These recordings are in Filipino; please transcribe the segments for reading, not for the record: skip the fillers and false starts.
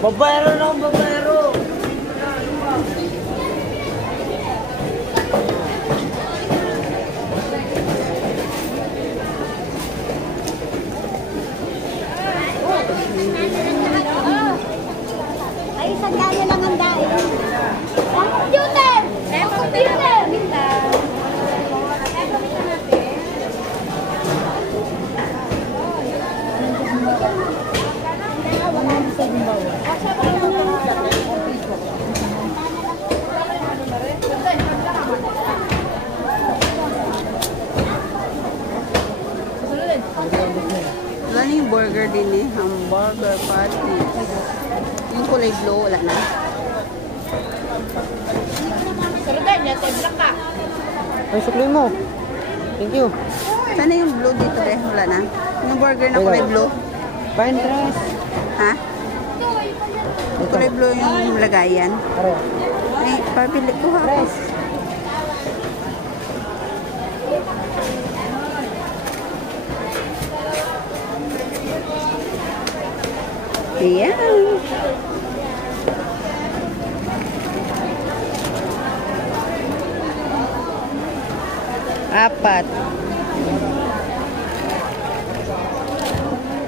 Babayero na akong babayero. Ay, sandali lang ang dahil. Computer! Computer! Wala na yung burger din eh. Hamburger patty. Yung kulay blue, wala na. Ay, sukli mo. Thank you. Sana yung blue dito eh. Wala na. Yung burger na kulay blue. Fine dress. Ha? Kulay blue yung lagayan. Are. Ay, pabili ko ha. Dress. Ayan. Apat.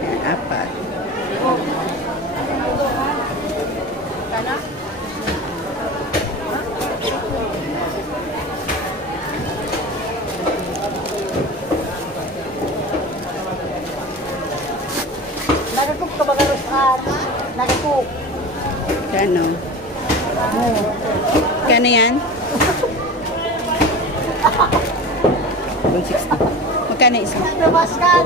Ayan, apat. Nagacook ka ba karoon? Nagacook. Kano? Kano yan? 160. Magkano isa? Nabaskan.